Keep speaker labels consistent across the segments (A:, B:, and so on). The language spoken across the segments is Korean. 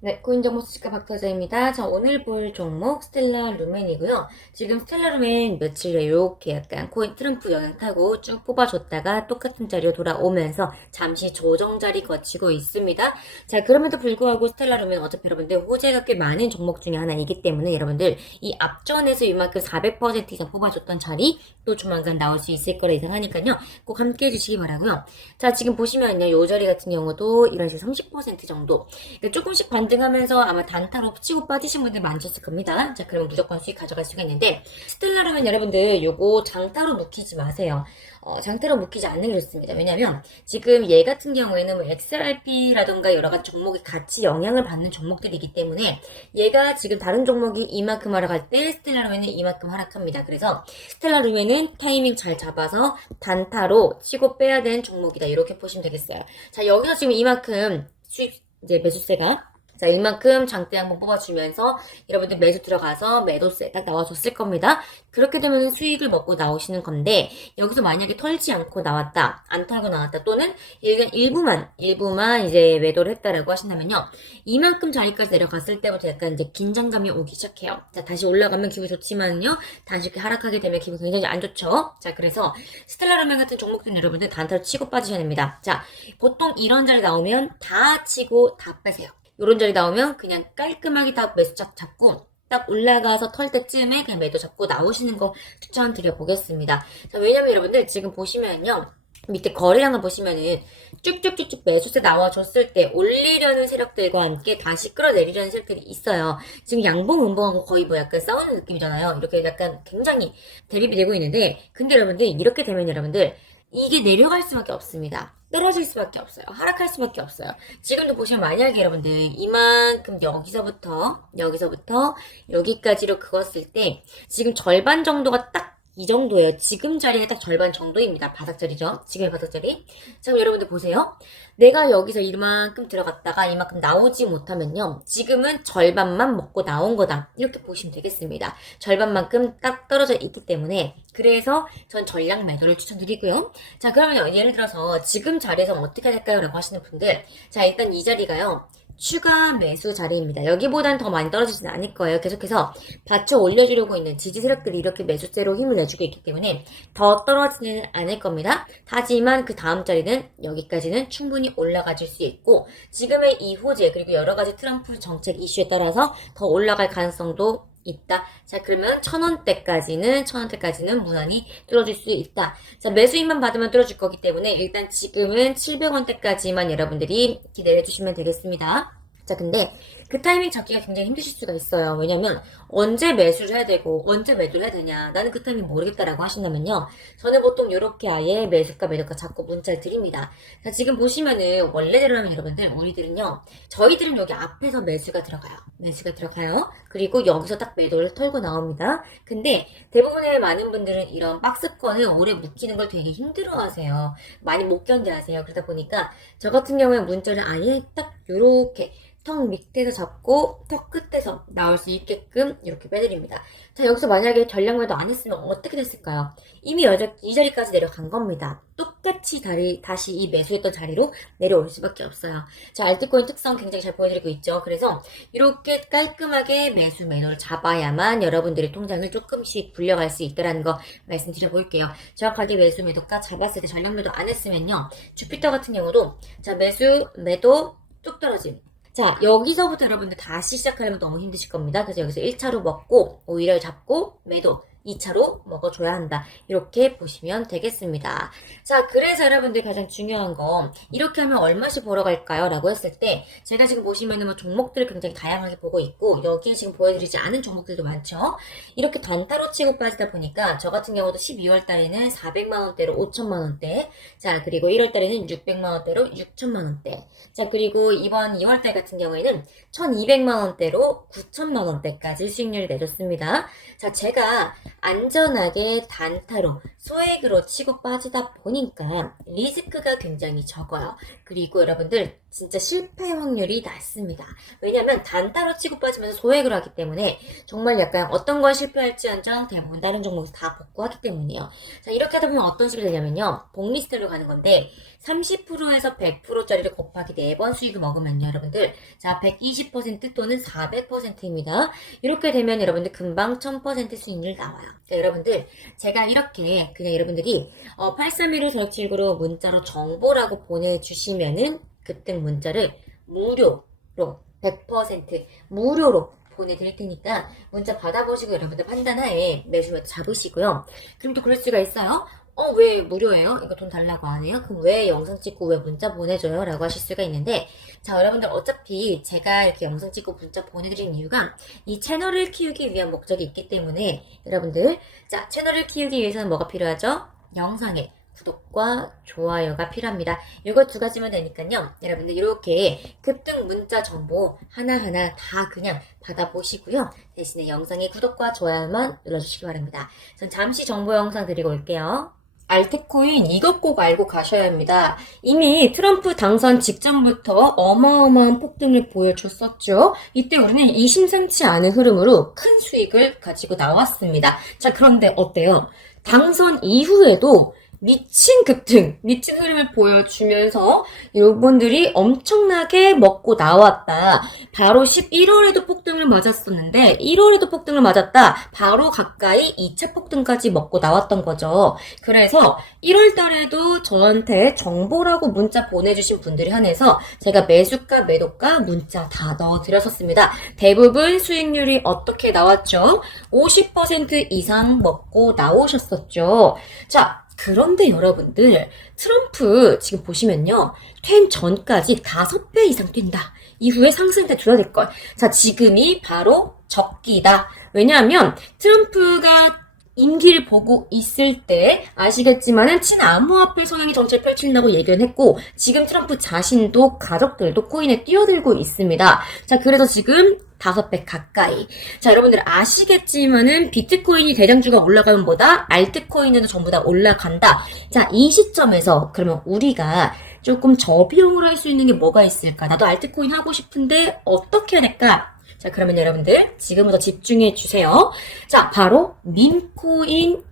A: 네, 코인 정보 수집가 박터자입니다. 자, 오늘 볼 종목 스텔라 루멘이고요. 지금 스텔라 루멘 며칠에 이렇게 약간 코인 트럼프 영향 타고 쭉 뽑아줬다가 똑같은 자리로 돌아오면서 잠시 조정 자리 거치고 있습니다. 자, 그럼에도 불구하고 스텔라 루멘 어차피 여러분들 호재가 꽤 많은 종목 중에 하나이기 때문에 여러분들 이 앞전에서 이만큼 400% 이상 뽑아줬던 자리 또 조만간 나올 수 있을 거라 예상하니까요. 꼭 함께 해주시기 바라고요. 자, 지금 보시면요. 이 자리 같은 경우도 이런 식으로 30% 정도 그러니까 조금씩 반 등하면서 아마 단타로 치고 빠지신 분들 많으셨을 겁니다. 자, 그러면 무조건 수익 가져갈 수가 있는데, 스텔라라면 여러분들 요거 장타로 묶이지 마세요. 어, 장타로 묶이지 않는 게 좋습니다. 왜냐면 지금 얘 같은 경우에는 뭐 XRP라던가 여러 가지 종목이 같이 영향을 받는 종목들이기 때문에 얘가 지금 다른 종목이 이만큼 하락할 때 스텔라루멘은 이만큼 하락합니다. 그래서 스텔라루멘은 타이밍 잘 잡아서 단타로 치고 빼야 되는 종목이다. 이렇게 보시면 되겠어요. 자, 여기서 지금 이만큼 수익 이제 매수세가 자, 이만큼 장대 한번 뽑아주면서 여러분들 매수 들어가서 매도세 딱 나와줬을 겁니다. 그렇게 되면 수익을 먹고 나오시는 건데 여기서 만약에 털지 않고 나왔다, 안 털고 나왔다 또는 일부만 일부만 이제 매도를 했다라고 하신다면요, 이만큼 자리까지 내려갔을 때부터 약간 이제 긴장감이 오기 시작해요. 자, 다시 올라가면 기분이 좋지만요, 다시 이렇게 하락하게 되면 기분 굉장히 안 좋죠. 자, 그래서 스텔라라멘 같은 종목들은 여러분들 단타로 치고 빠지셔야 됩니다. 자, 보통 이런 자리 나오면 다 치고 다 빼세요. 이런 자리 나오면 그냥 깔끔하게 다 매수 짝 잡고 딱 올라가서 털 때쯤에 그냥 매도 잡고 나오시는 거 추천드려 보겠습니다. 자, 왜냐면 여러분들 지금 보시면요. 밑에 거래량을 보시면은 쭉쭉쭉쭉 매수세 나와줬을 때 올리려는 세력들과 함께 다시 끌어내리려는 세력들이 있어요. 지금 양봉 음봉하고 거의 뭐 약간 싸우는 느낌이잖아요. 이렇게 약간 굉장히 대립이 되고 있는데 근데 여러분들 이렇게 되면 여러분들 이게 내려갈 수밖에 없습니다. 떨어질 수밖에 없어요. 하락할 수밖에 없어요. 지금도 보시면 만약에 여러분들 이만큼 여기서부터 여기서부터 여기까지로 그었을 때 지금 절반 정도가 딱 이 정도예요. 지금 자리가 딱 절반 정도입니다. 바닥자리죠. 지금의 바닥자리. 자, 그럼 여러분들 보세요. 내가 여기서 이만큼 들어갔다가 이만큼 나오지 못하면요. 지금은 절반만 먹고 나온 거다. 이렇게 보시면 되겠습니다. 절반만큼 딱 떨어져 있기 때문에 그래서 전 전량 매도를 추천드리고요. 자, 그러면 예를 들어서 지금 자리에서 어떻게 할까요? 라고 하시는 분들. 자, 일단 이 자리가요. 추가 매수 자리입니다. 여기보단 더 많이 떨어지지는 않을 거예요. 계속해서 받쳐 올려주려고 있는 지지 세력들이 이렇게 매수세로 힘을 내주고 있기 때문에 더 떨어지는 않을 겁니다. 하지만 그 다음 자리는 여기까지는 충분히 올라가 줄수 있고 지금의 이 호재 그리고 여러 가지 트럼프 정책 이슈에 따라서 더 올라갈 가능성도 있다. 자, 그러면 천 원대까지는, 천 원대까지는 무난히 뚫어줄 수 있다. 자, 매수인만 받으면 뚫어줄 거기 때문에 일단 지금은 700원대까지만 여러분들이 기대해 주시면 되겠습니다. 자, 근데 그 타이밍 잡기가 굉장히 힘드실 수가 있어요. 왜냐면 언제 매수를 해야 되고 언제 매도를 해야 되냐. 나는 그 타이밍 모르겠다라고 하신다면요. 저는 보통 이렇게 아예 매수가 매도가 자꾸 문자를 드립니다. 자, 지금 보시면은 원래대로라면 여러분들 우리들은요. 저희들은 여기 앞에서 매수가 들어가요. 매수가 들어가요. 그리고 여기서 딱 매도를 털고 나옵니다. 근데 대부분의 많은 분들은 이런 박스권을 오래 묶이는 걸 되게 힘들어 하세요. 많이 못 견뎌 하세요. 그러다 보니까 저 같은 경우에 문자를 아예 딱 요렇게 턱 밑에서 잡고 턱 끝에서 나올 수 있게끔 이렇게 빼드립니다. 자 여기서 만약에 전량 매도 안 했으면 어떻게 됐을까요? 이미 여자, 이 자리까지 내려간 겁니다. 똑같이 다리, 다시 이 매수했던 자리로 내려올 수밖에 없어요. 자 알트코인 특성 굉장히 잘 보여드리고 있죠. 그래서 이렇게 깔끔하게 매수 매도를 잡아야만 여러분들의 통장을 조금씩 불려갈 수 있다는 거 말씀드려 볼게요. 정확하게 매수 매도가 잡았을 때 전량 매도 안 했으면요. 주피터 같은 경우도 자 매수 매도 뚝 떨어짐 자, 여기서부터 여러분들 다시 시작하려면 너무 힘드실 겁니다. 그래서 여기서 1차로 먹고, 오히려 잡고, 매도. 2차로 먹어줘야 한다. 이렇게 보시면 되겠습니다. 자, 그래서 여러분들 가장 중요한 거, 이렇게 하면 얼마씩 벌어갈까요? 라고 했을 때, 제가 지금 보시면은 뭐 종목들을 굉장히 다양하게 보고 있고, 여기에 지금 보여드리지 않은 종목들도 많죠? 이렇게 단타로 치고 빠지다 보니까, 저 같은 경우도 12월 달에는 400만 원대로 5천만 원대, 자, 그리고 1월 달에는 600만 원대로 6천만 원대, 자, 그리고 이번 2월 달 같은 경우에는 1200만 원대로 9천만 원대까지 수익률을 내줬습니다. 자, 제가 안전하게 단타로 소액으로 치고 빠지다 보니까 리스크가 굉장히 적어요. 그리고 여러분들 진짜 실패 확률이 낮습니다. 왜냐면 단타로 치고 빠지면서 소액으로 하기 때문에 정말 약간 어떤 건 실패할지언정 대부분 다른 종목에서 다 복구하기 때문이에요. 자 이렇게 하다 보면 어떤 식으로 되냐면요. 복리스트로 가는 건데 30%에서 100%짜리를 곱하기 4번 수익을 먹으면요, 여러분들. 자, 120% 또는 400%입니다. 이렇게 되면 여러분들 금방 1000% 수익률 나와요. 그러니까 여러분들, 제가 이렇게 그냥 여러분들이 어, 831을 저축으로 문자로 정보라고 보내주시면은 급등 문자를 무료로 100% 무료로 보내드릴 테니까 문자 받아보시고 여러분들 판단하에 매수매도 잡으시고요. 그럼 또 그럴 수가 있어요. 어, 왜 무료예요? 이거 돈 달라고 안 해요? 그럼 왜 영상 찍고 왜 문자 보내줘요? 라고 하실 수가 있는데, 자, 여러분들 어차피 제가 이렇게 영상 찍고 문자 보내드린 이유가 이 채널을 키우기 위한 목적이 있기 때문에, 여러분들, 자, 채널을 키우기 위해서는 뭐가 필요하죠? 영상에 구독과 좋아요가 필요합니다. 이거 두 가지면 되니까요. 여러분들 이렇게 급등 문자 정보 하나하나 다 그냥 받아보시고요. 대신에 영상에 구독과 좋아요만 눌러주시기 바랍니다. 전 잠시 정보 영상 드리고 올게요. 알트코인 이것 꼭 알고 가셔야 합니다. 이미 트럼프 당선 직전부터 어마어마한 폭등을 보여줬었죠. 이때 우리는 이 심상치 않은 흐름으로 큰 수익을 가지고 나왔습니다. 자, 그런데 어때요? 당선 이후에도 미친 급등, 미친 흐름을 보여주면서 여러분들이 엄청나게 먹고 나왔다. 바로 11월에도 폭등을 맞았었는데 1월에도 폭등을 맞았다. 바로 가까이 2차 폭등까지 먹고 나왔던 거죠. 그래서 1월 달에도 저한테 정보라고 문자 보내주신 분들이 한해서 제가 매수가, 매도가 문자 다 넣어드렸었습니다. 대부분 수익률이 어떻게 나왔죠? 50% 이상 먹고 나오셨었죠. 자, 그런데 여러분들, 트럼프 지금 보시면요. 퇴임 전까지 5배 이상 뛴다. 이후에 상승세 줄어들 걸. 자, 지금이 바로 적기다. 왜냐하면 트럼프가 임기를 보고 있을 때 아시겠지만은 친암호화폐 성향의 정책을 펼친다고 예견했고 지금 트럼프 자신도 가족들도 코인에 뛰어들고 있습니다. 자, 그래서 지금 다섯 배 가까이. 자, 여러분들 아시겠지만은 비트코인이 대장주가 올라가면 뭐다? 알트코인은 전부 다 올라간다. 자, 이 시점에서 그러면 우리가 조금 저비용으로 할 수 있는 게 뭐가 있을까? 나도 알트코인 하고 싶은데 어떻게 해야 될까? 자, 그러면 여러분들 지금부터 집중해 주세요. 자, 바로 민코인입니다.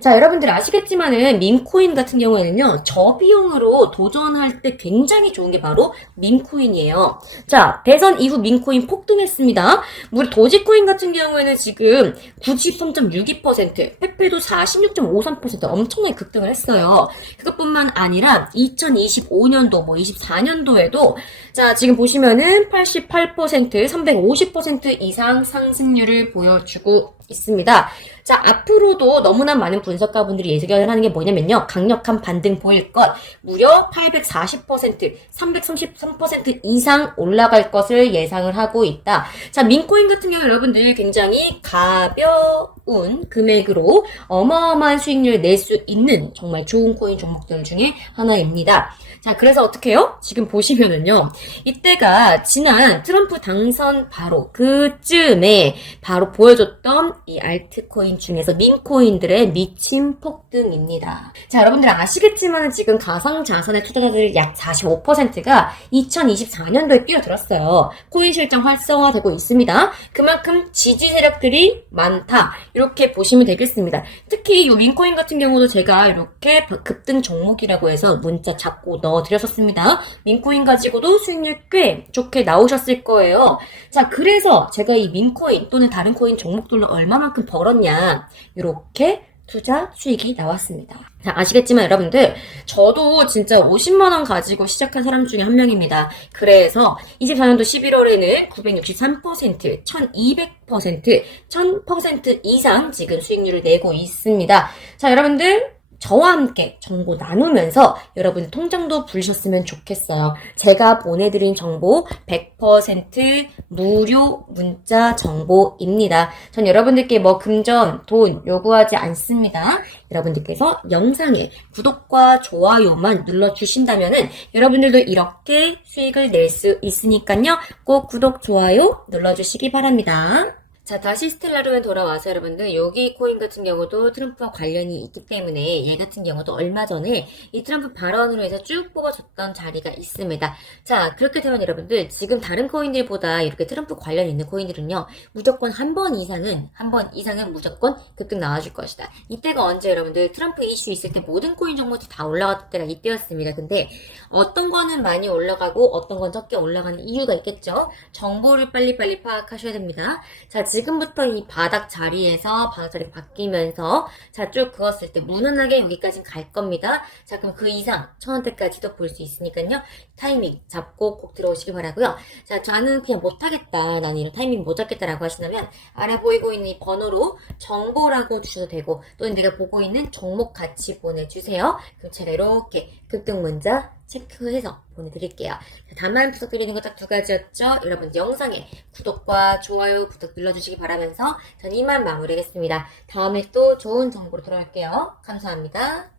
A: 자, 여러분들 아시겠지만은 민코인 같은 경우에는요, 저비용으로 도전할 때 굉장히 좋은 게 바로 민코인이에요. 자, 대선 이후 민코인 폭등했습니다. 우리 도지코인 같은 경우에는 지금 93.62%, 페페도 46.53% 엄청나게 급등을 했어요. 그것뿐만 아니라 2025년도, 뭐 24년도에도 자, 지금 보시면은 88%, 350% 이상 상승률을 보여주고 있습니다. 자, 앞으로도 너무나 많은 분석가분들이 예측을 하는 게 뭐냐면요. 강력한 반등 보일 것, 무려 840%, 333% 이상 올라갈 것을 예상을 하고 있다. 자, 민코인 같은 경우 여러분들 굉장히 가벼운 금액으로 어마어마한 수익률을 낼 수 있는 정말 좋은 코인 종목들 중에 하나입니다. 자, 그래서 어떻게 해요? 지금 보시면은요. 이때가 지난 트럼프 당선 바로 그쯤에 바로 보여줬던 이 알트코인 중에서 민코인들의 미친 폭등입니다. 자, 여러분들 아시겠지만 지금 가상자산의 투자자들 약 45%가 2024년도에 뛰어들었어요. 코인 실정 활성화되고 있습니다. 그만큼 지지 세력들이 많다. 이렇게 보시면 되겠습니다. 특히 이 민코인 같은 경우도 제가 이렇게 급등 종목이라고 해서 문자 잡고 넣어드렸었습니다. 민코인 가지고도 수익률 꽤 좋게 나오셨을 거예요. 자, 그래서 제가 이 민코인 또는 다른 코인 종목들로 얼마 만큼 벌었냐. 이렇게 투자 수익이 나왔습니다. 자, 아시겠지만 여러분들, 저도 진짜 50만 원 가지고 시작한 사람 중에 한 명입니다. 그래서 24년도 11월에는 963%, 1200%, 1000% 이상 지금 수익률을 내고 있습니다. 자, 여러분들, 저와 함께 정보 나누면서 여러분 통장도 불리셨으면 좋겠어요. 제가 보내드린 정보 100% 무료 문자 정보입니다. 전 여러분들께 뭐 금전, 돈 요구하지 않습니다. 여러분들께서 영상에 구독과 좋아요만 눌러주신다면은 여러분들도 이렇게 수익을 낼 수 있으니까요. 꼭 구독, 좋아요 눌러주시기 바랍니다. 자, 다시 스텔라로에 돌아와서 여러분들, 여기 코인 같은 경우도 트럼프와 관련이 있기 때문에 얘 같은 경우도 얼마 전에 이 트럼프 발언으로 해서 쭉 뽑아줬던 자리가 있습니다. 자, 그렇게 되면 여러분들, 지금 다른 코인들보다 이렇게 트럼프 관련 있는 코인들은요, 무조건 한 번 이상은, 한 번 이상은 무조건 급등 나와줄 것이다. 이때가 언제 여러분들, 트럼프 이슈 있을 때 모든 코인 종목들이 다 올라갔던 때가 이때였습니다. 근데 어떤 거는 많이 올라가고 어떤 건 적게 올라가는 이유가 있겠죠? 정보를 빨리빨리 파악하셔야 됩니다. 자, 부터 이 바닥 자리에서 바닥 자리 바뀌면서 자, 쭉 그었을 때 무난하게 여기까지 갈 겁니다. 자, 그럼 그 이상 천 원 대까지도 볼 수 있으니까요. 타이밍 잡고 꼭 들어오시기 바라고요. 자, 저는 그냥 못하겠다. 나는 이런 타이밍 못 잡겠다라고 하신다면 아래 보이고 있는 이 번호로 정보라고 주셔도 되고 또는 내가 보고 있는 종목 같이 보내주세요. 그럼 제가 이렇게 급등 문자 체크해서 보내드릴게요. 자, 다만 부탁드리는 거 딱 두 가지였죠. 여러분 영상에 구독과 좋아요 부탁 눌러주시기 바라면서 전 이만 마무리하겠습니다. 다음에 또 좋은 정보로 돌아올게요. 감사합니다.